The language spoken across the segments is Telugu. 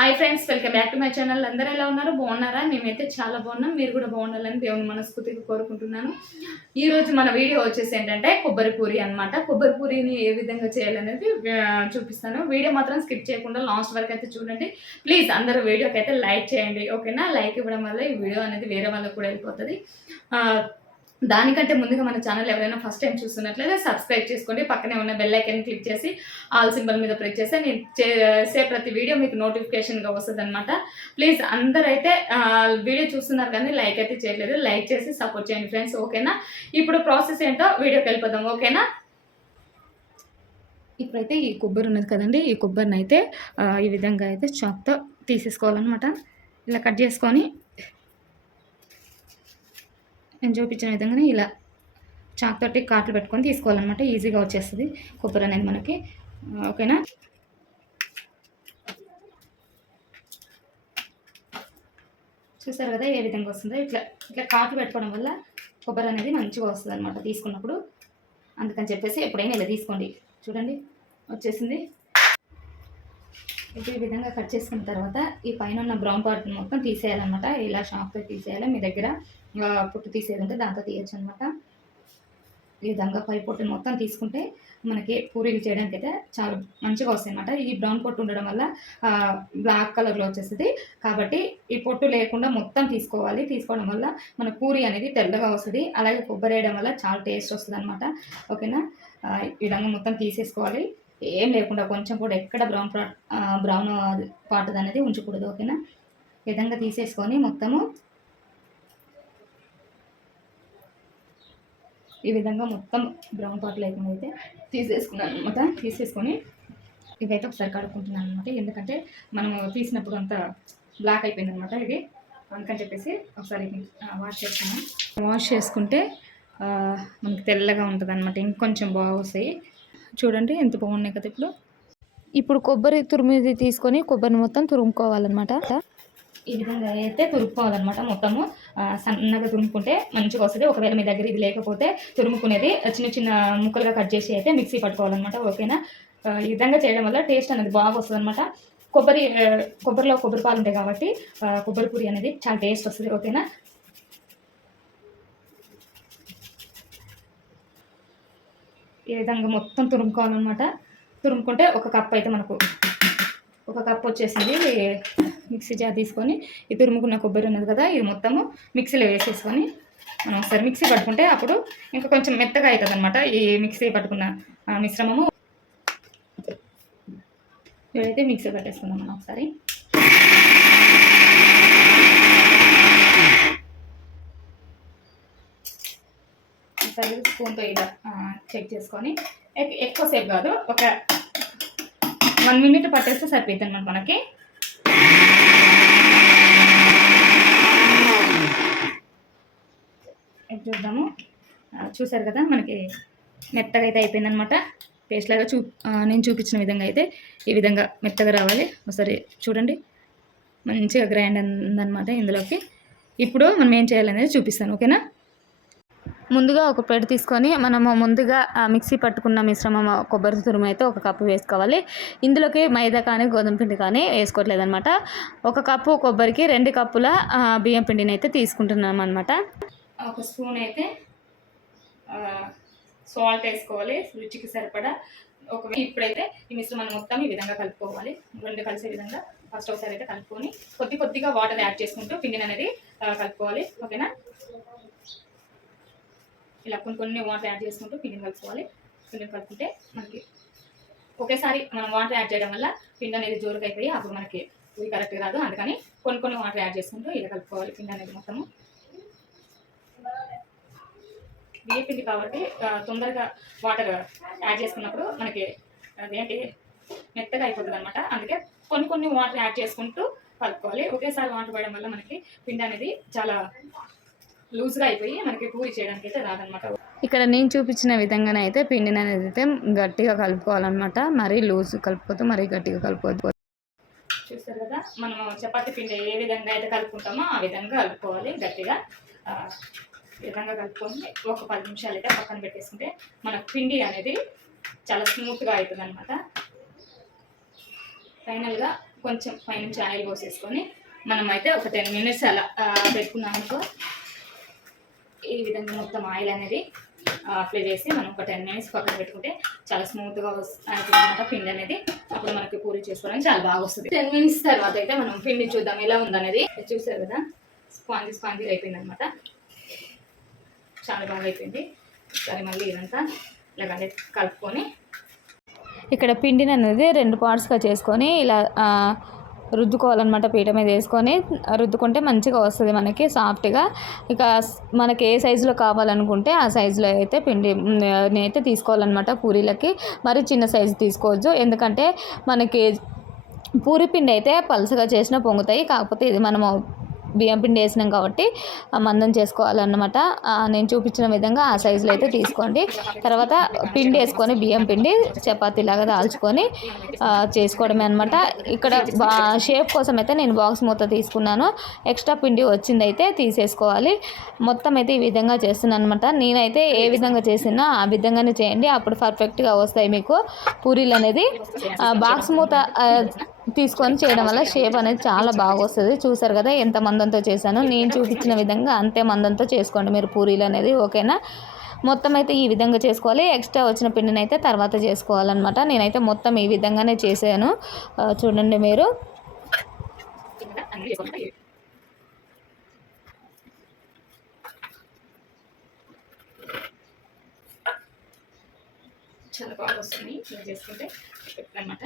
Hi friends, welcome back to my channel. అందరూ ఎలా ఉన్నారు? బాగున్నారా? మేమైతే చాలా బాగున్నాం. మీరు కూడా బాగుండాలని దేవుని మనస్ఫూర్తిగా కోరుకుంటున్నాను. ఈరోజు మన వీడియో వచ్చేసి ఏంటంటే కొబ్బరి పూరి అనమాట. కొబ్బరి పూరిని ఏ విధంగా చేయాలనేది చూపిస్తాను. వీడియో మాత్రం స్కిప్ చేయకుండా లాస్ట్ వరకు అయితే చూడండి. ప్లీజ్ అందరూ వీడియోకి అయితే లైక్ చేయండి, ఓకేనా? లైక్ ఇవ్వడం వల్ల ఈ వీడియో అనేది వేరే వాళ్ళకు కూడా వెళ్ళిపోతుంది. దానికంటే ముందుగా మన ఛానల్ ఎవరైనా ఫస్ట్ టైం చూస్తున్నట్లయితే సబ్స్క్రైబ్ చేసుకోండి. పక్కనే ఉన్న బెల్ ఐకాన్ క్లిక్ చేసి ఆల్ సింబల్ మీద ప్రెస్ చేస్తే నేను చేసే ప్రతి వీడియో మీకు నోటిఫికేషన్గా వస్తుంది అనమాట. ప్లీజ్ అందరైతే వీడియో చూస్తున్నారు కానీ లైక్ అయితే చేయలేదు. లైక్ చేసి సపోర్ట్ చేయండి ఫ్రెండ్స్, ఓకేనా? ఇప్పుడు ప్రాసెస్ ఏంటో వీడియోకి వెళ్ళిపోదాం, ఓకేనా? ఇప్పుడైతే ఈ కొబ్బరి ఉన్నది కదండి, ఈ కొబ్బరిని అయితే ఈ విధంగా అయితే చాక్తో తీసేసుకోవాలన్నమాట. ఇలా కట్ చేసుకొని నేను చూపించిన విధంగానే ఇలా చాక్ తోటి కాట్లు పెట్టుకొని తీసుకోవాలన్నమాట. ఈజీగా వచ్చేస్తుంది కొబ్బరి అనేది మనకి, ఓకేనా? చూసారు కదా ఏ విధంగా వస్తుందో. ఇట్లా ఇట్లా కాట్లు పెట్టుకోవడం వల్ల కొబ్బరి అనేది మంచిగా వస్తుంది అనమాట తీసుకున్నప్పుడు. అందుకని చెప్పేసి ఎప్పుడైనా ఇలా తీసుకోండి. చూడండి వచ్చేసింది. ఇప్పుడు ఈ విధంగా కట్ చేసుకున్న తర్వాత ఈ పైన ఉన్న బ్రౌన్ పార్ట్ మొత్తం తీసేయాలన్నమాట. ఇలా షాప్తో తీసేయాలి. మీ దగ్గర పొట్టు తీసేది ఉంటే దాంతో తీయచ్చు అనమాట. ఈ విధంగా పై పొట్టుని మొత్తం తీసుకుంటే మనకి పూరీలు చేయడానికి అయితే చాలా మంచిగా వస్తాయి అన్నమాట. ఈ బ్రౌన్ పొట్టు ఉండడం వల్ల బ్లాక్ కలర్లో వచ్చేస్తుంది. కాబట్టి ఈ పొట్టు లేకుండా మొత్తం తీసుకోవాలి. తీసుకోవడం వల్ల మన పూరి అనేది తెల్లగా వస్తుంది. అలాగే కొబ్బరి వేయడం వల్ల చాలా టేస్ట్ వస్తుంది అనమాట, ఓకేనా? ఈ విధంగా మొత్తం తీసేసుకోవాలి. ఏం లేకుండా కొంచెం కూడా ఎక్కడ బ్రౌన్ పార్ట్ అనేది ఉంచకూడదు, ఓకేనా? ఈ విధంగా తీసేసుకొని మొత్తము ఈ విధంగా మొత్తం బ్రౌన్ పార్ట్ లేకుండా అయితే తీసేసుకున్నాను అనమాట. తీసేసుకొని ఇదైతే ఒకసారి కడుక్కుంటున్నాను అనమాట. ఎందుకంటే మనము తీసినప్పుడు అంతా బ్లాక్ అయిపోయింది అనమాట ఇది. అందుకని చెప్పేసి ఒకసారి వాష్ చేసుకున్నాను. వాష్ చేసుకుంటే మనకి తెల్లగా ఉంటుంది అనమాట. ఇంకొంచెం బాగా వస్తాయి. చూడండి ఎంత బాగున్నాయి కదా. ఇప్పుడు కొబ్బరి తురిమిది తీసుకొని కొబ్బరిని మొత్తం తురుముకోవాలన్నమాట. ఈ విధంగా అయితే తురుముకోవాలన్నమాట. మొత్తము సన్నగా తురుముకుంటే మంచిగా వస్తుంది. ఒకవేళ మీ దగ్గర ఇది లేకపోతే తురుముకునేది చిన్న చిన్న ముక్కలుగా కట్ చేసి అయితే మిక్సీ పట్టుకోవాలన్నమాట, ఓకేనా? ఈ విధంగా చేయడం వల్ల టేస్ట్ అనేది బాగా వస్తుంది అనమాట. కొబ్బరిలో కొబ్బరి పాలు ఉంటాయి కాబట్టి కొబ్బరి పూరి అనేది చాలా టేస్ట్ వస్తుంది, ఓకేనా? ఈ విధంగా మొత్తం తురుముకోవాలన్నమాట. తురుముకుంటే ఒక కప్ అయితే మనకు ఒక కప్ వచ్చేసింది. మిక్సీ జార్ తీసుకొని ఈ తురుముకున్న కొబ్బరి ఉన్నది కదా, ఇది మొత్తము మిక్సీలో వేసేసుకొని మనం ఒకసారి మిక్సీ పట్టుకుంటే అప్పుడు ఇంకా కొంచెం మెత్తగా అవుతుంది అనమాట ఈ మిక్సీ పట్టుకున్న మిశ్రమము. ఇదైతే మిక్సీ పట్టేసుకుందాం మనం ఒకసారి. స్పూన్తో ఇలా చెక్ చేసుకొని ఎక్కువసేపు కాదు, ఒక 1 మినిట్ పట్టేస్తే సరిపోతుంది అన్నమాట మనకి. చూద్దాము. చూసారు కదా మనకి మెత్తగా అయితే అయిపోయిందనమాట. పేస్ట్ లాగా నేను చూపించిన విధంగా అయితే ఈ విధంగా మెత్తగా రావాలి. ఒకసారి చూడండి మంచిగా గ్రైండ్ ఉందన్నమాట ఇందులోకి. ఇప్పుడు మనం ఏం చేయాలనేది చూపిస్తాను, ఓకేనా? ముందుగా ఒక ప్లేట్ తీసుకొని మనము ముందుగా మిక్సీ పట్టుకున్న మిశ్రమం కొబ్బరి తురుము అయితే ఒక కప్పు వేసుకోవాలి. ఇందులోకి మైదా కానీ గోధుమ పిండి కానీ వేసుకోవట్లేదు అనమాట. ఒక కప్పు కొబ్బరికి 2 కప్పుల బియ్యం పిండిని అయితే తీసుకుంటున్నాం అనమాట. ఒక స్పూన్ అయితే సాల్ట్ వేసుకోవాలి రుచికి సరిపడా. ఇప్పుడైతే ఈ మిశ్రమాన్ని మొత్తం ఈ విధంగా కలుపుకోవాలి. రెండు కలిసే విధంగా ఫస్ట్ ఒకసారి అయితే కలుపుకొని కొద్దిగా వాటర్ యాడ్ చేసుకుంటూ పిండిని అనేది కలుపుకోవాలి, ఓకేనా? ఇలా కొన్ని వాటర్ యాడ్ చేసుకుంటూ పిండిని కలుపుకోవాలి. పిండిని కలుపుకుంటే మనకి ఒకేసారి మనం వాటర్ యాడ్ చేయడం వల్ల పిండి అనేది జోరుగా అయిపోయి అప్పుడు మనకి ఇది కరెక్ట్గా రాదు. అందుకని కొన్ని వాటర్ యాడ్ చేసుకుంటూ ఇలా కలుపుకోవాలి పిండి అనేది మొత్తము. బియ్య పిండి కాబట్టి తొందరగా వాటర్ యాడ్ చేసుకున్నప్పుడు మనకి అదేంటి మెత్తగా అయిపోతుంది అనమాట. అందుకే కొన్ని వాటర్ యాడ్ చేసుకుంటూ కలుపుకోవాలి. ఒకేసారి వాటర్ పడడం వల్ల మనకి పిండి అనేది చాలా లూజ్గా అయిపోయి మనకి పూరి చేయడానికి అయితే రాదనమాట. ఇక్కడ నేను చూపించిన విధంగానే అయితే పిండిని అనేది అయితే గట్టిగా కలుపుకోవాలన్నమాట. మరీ లూజ్ కలుపుకోవద్దు, మరీ గట్టిగా కలుపుకోవద్దు. చూస్తారు కదా మనం చపాతీ పిండి ఏ విధంగా అయితే కలుపుకుంటామో ఆ విధంగా కలుపుకోవాలి. గట్టిగా ఈ విధంగా కలుపుకొని ఒక 10 నిమిషాలు అయితే పక్కన పెట్టేసుకుంటే మన పిండి అనేది చాలా స్మూత్గా అవుతుంది అనమాట. ఫైనల్గా కొంచెం పైనుంచి ఆయిల్ పోసేసుకొని మనం అయితే ఒక 10 minutes అలా పెట్టుకున్నాం అనుకో. ఈ విధంగా మొత్తం ఆయిల్ అనేది అప్లై చేసి మనం ఒక 10 minutes పక్కన పెట్టుకుంటే చాలా స్మూత్గా అవుతుంది అనమాట పిండి అనేది. అప్పుడు మనకి పూరి చేసుకోవడానికి చాలా బాగా వస్తుంది. 10 minutes తర్వాత అయితే మనం పిండి చూద్దాం ఎలా ఉందనేది. చూసారు కదా, స్పాంజీ అయిపోయింది అనమాట, చాలా బాగా అయిపోయింది. ఒకసారి మళ్ళీ ఇదంతా ఇలాగ కలుపుకొని ఇక్కడ పిండిని అనేది 2 పార్ట్స్గా చేసుకొని ఇలా రుద్దుకోవాలన్నమాట. పీట మీద వేసుకొని రుద్దుకుంటే మంచిగా వస్తుంది మనకి సాఫ్ట్గా. ఇక మనకి ఏ సైజులో కావాలనుకుంటే ఆ సైజులో అయితే పిండిని అయితే తీసుకోవాలన్నమాట. పూరీలకి మరి చిన్న సైజు తీసుకోవచ్చు, ఎందుకంటే మనకి పూరి పిండి అయితే పలుసగా చేసినా పొంగుతాయి. కాకపోతే ఇది మనము బియ్యం పిండి వేసినాం కాబట్టి మందం చేసుకోవాలన్నమాట. నేను చూపించిన విధంగా ఆ సైజులో అయితే తీసుకోండి. తర్వాత పిండి వేసుకొని బియ్యం పిండి చపాతీలాగా దాల్చుకొని చేసుకోవడమే అనమాట. ఇక్కడ షేప్ కోసం అయితే నేను బాక్స్ మూత తీసుకున్నాను. ఎక్స్ట్రా పిండి వచ్చిందైతే తీసేసుకోవాలి. మొత్తం అయితే ఈ విధంగా చేస్తున్నాను అనమాట. నేనైతే ఏ విధంగా చేసినా ఆ విధంగానే చేయండి, అప్పుడు పర్ఫెక్ట్గా వస్తాయి మీకు పూరీలు అనేది. బాక్స్ మూత తీసుకొని చేయడం వల్ల షేప్ అనేది చాలా బాగా వస్తుంది. చూసారు కదా ఎంత మందంతో చేశాను. నేను చూపించిన విధంగా అంతే మందంతో చేసుకోండి మీరు పూరీలు అనేది, ఓకేనా. మొత్తం అయితే ఈ విధంగా చేసుకోవాలి. ఎక్స్ట్రా వచ్చిన పిండిని అయితే తర్వాత చేసుకోవాలన్నమాట. నేనైతే మొత్తం ఈ విధంగానే చేశాను, చూడండి మీరు. చాలా బాగా వస్తుంది చేసుకుంటే అన్నమాట.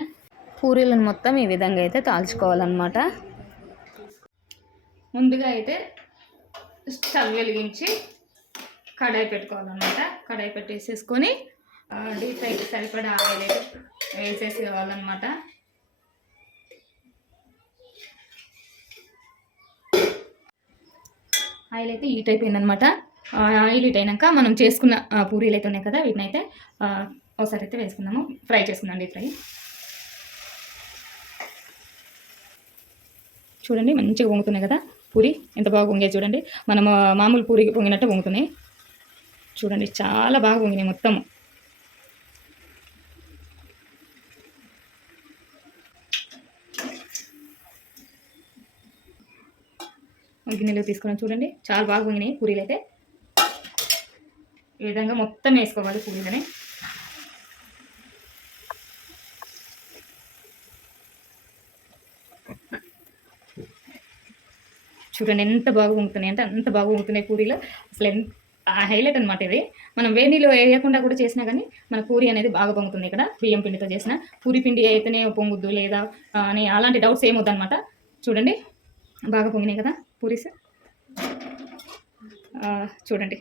పూరీలను మొత్తం ఈ విధంగా అయితే కాల్చుకోవాలన్నమాట. ముందుగా అయితే స్టవ్ వెలిగించి కడాయి పెట్టుకోవాలన్నమాట. కడాయి పెట్టేసేసుకొని డీప్ ఫ్రైకి సరిపడా ఆయిల్ అయితే వేసేసుకోవాలన్నమాట. ఆయిల్ అయితే హీట్ అయిపోయిందనమాట. ఆయిల్ హీట్ అయినాక మనం చేసుకున్న పూరీలు అయితే ఉన్నాయి కదా, వీటిని అయితే ఒకసారి అయితే వేసుకుందాము. ఫ్రై చేసుకుందాం, డీప్ ఫ్రై. చూడండి మంచిగా పొంగుతున్నాయి కదా పూరి, ఎంత బాగా పొంగాయి చూడండి. మనం మామూలు పూరికి పొంగినట్టు పొంగుతున్నాయి చూడండి, చాలా బాగా పొంగినాయి మొత్తం. గిన్నెలో తీసుకున్నాం చూడండి, చాలా బాగా పొంగినాయి పూరీలు అయితే. ఈ విధంగా మొత్తం వేసుకోవాలి పూరీలని. చూడండి ఎంత బాగా పొంగుతున్నాయి అంటే అంత బాగా పొంగుతున్నాయి పూరీలు. అసలు ఎంత హైలైట్ అనమాట ఇది. మనం వేడి నీళ్ళు వేయకుండా కూడా చేసినా కానీ మన పూరి అనేది బాగా పొంగుతుంది. ఇక్కడ బియ్యం పిండితో చేసిన పూరి పిండి అయితేనే పొంగుద్దు లేదా అని అలాంటి డౌట్స్ ఏమొద్దు అనమాట. చూడండి బాగా పొంగినాయి కదా పూరీస్, చూడండి.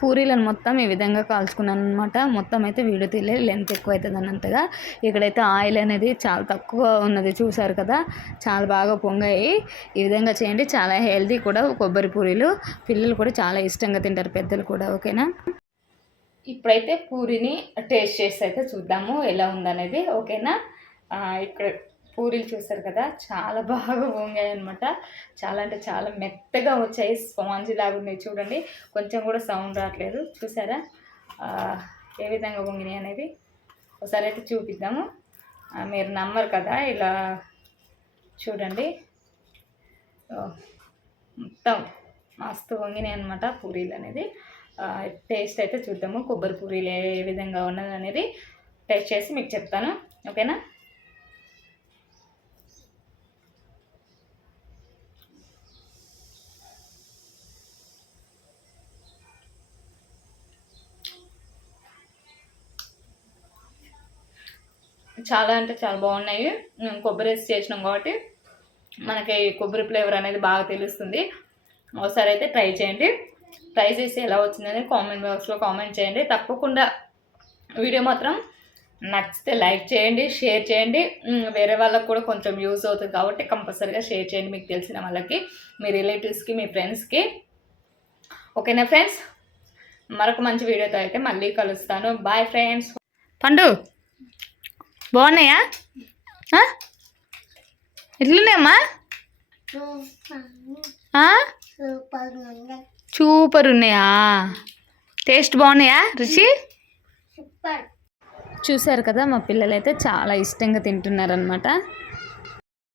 పూరీలను మొత్తం ఈ విధంగా కాల్చుకున్నాను అనమాట. మొత్తం అయితే వీడియో తీయలేదు, లెంత్ ఎక్కువ అవుతుంది అన్నట్టుగా. ఇక్కడైతే ఆయిల్ అనేది చాలా తక్కువ ఉన్నది, చూసారు కదా, చాలా బాగా పొంగాయి. ఈ విధంగా చేయండి, చాలా హెల్తీ కూడా కొబ్బరి పూరీలు. పిల్లలు కూడా చాలా ఇష్టంగా తింటారు, పెద్దలు కూడా, ఓకేనా. ఇప్పుడైతే పూరీని టేస్ట్ చేసి అయితే చూద్దాము ఎలా ఉందనేది, ఓకేనా. ఇక్కడ పూరీలు చూసారు కదా, చాలా బాగా పొంగాయి అనమాట. చాలా అంటే చాలా మెత్తగా వచ్చాయి, స్పాంజీ లాగా ఉన్నాయి చూడండి. కొంచెం కూడా సౌండ్ రావట్లేదు, చూసారా ఏ విధంగా పొంగినాయి అనేది. ఒకసారి అయితే చూపిద్దాము, మీరు నమ్మరు కదా. ఇలా చూడండి, మొత్తం మస్తు పొంగినాయి అనమాట పూరీలు అనేది. టేస్ట్ అయితే చూద్దాము, కొబ్బరి పూరీలు ఏ విధంగా ఉన్నది అనేది టేస్ట్ చేసి మీకు చెప్తాను, ఓకేనా. చాలా అంటే చాలా బాగున్నాయి. కొబ్బరి వేసి చేసినాం కాబట్టి మనకి కొబ్బరి ఫ్లేవర్ అనేది బాగా తెలుస్తుంది. ఒకసారి అయితే ట్రై చేయండి. ట్రై చేసి ఎలా వచ్చిందని కామెంట్ బాక్స్లో కామెంట్ చేయండి. తప్పకుండా వీడియో మాత్రం నచ్చితే లైక్ చేయండి, షేర్ చేయండి. వేరే వాళ్ళకు కూడా కొంచెం యూజ్ అవుతుంది కాబట్టి కంపల్సరీగా షేర్ చేయండి మీకు తెలిసిన వాళ్ళకి, మీ రిలేటివ్స్కి, మీ ఫ్రెండ్స్కి, ఓకేనా ఫ్రెండ్స్. మరొక మంచి వీడియోతో అయితే మళ్ళీ కలుస్తాను. Bye friends. పండు బాగున్నాయా? ఎట్లున్నాయమ్మా? సూపర్ ఉన్నాయా? టేస్ట్ బాగున్నాయా? రుచి చూశారు కదా, మా పిల్లలైతే చాలా ఇష్టంగా తింటున్నారనమాట.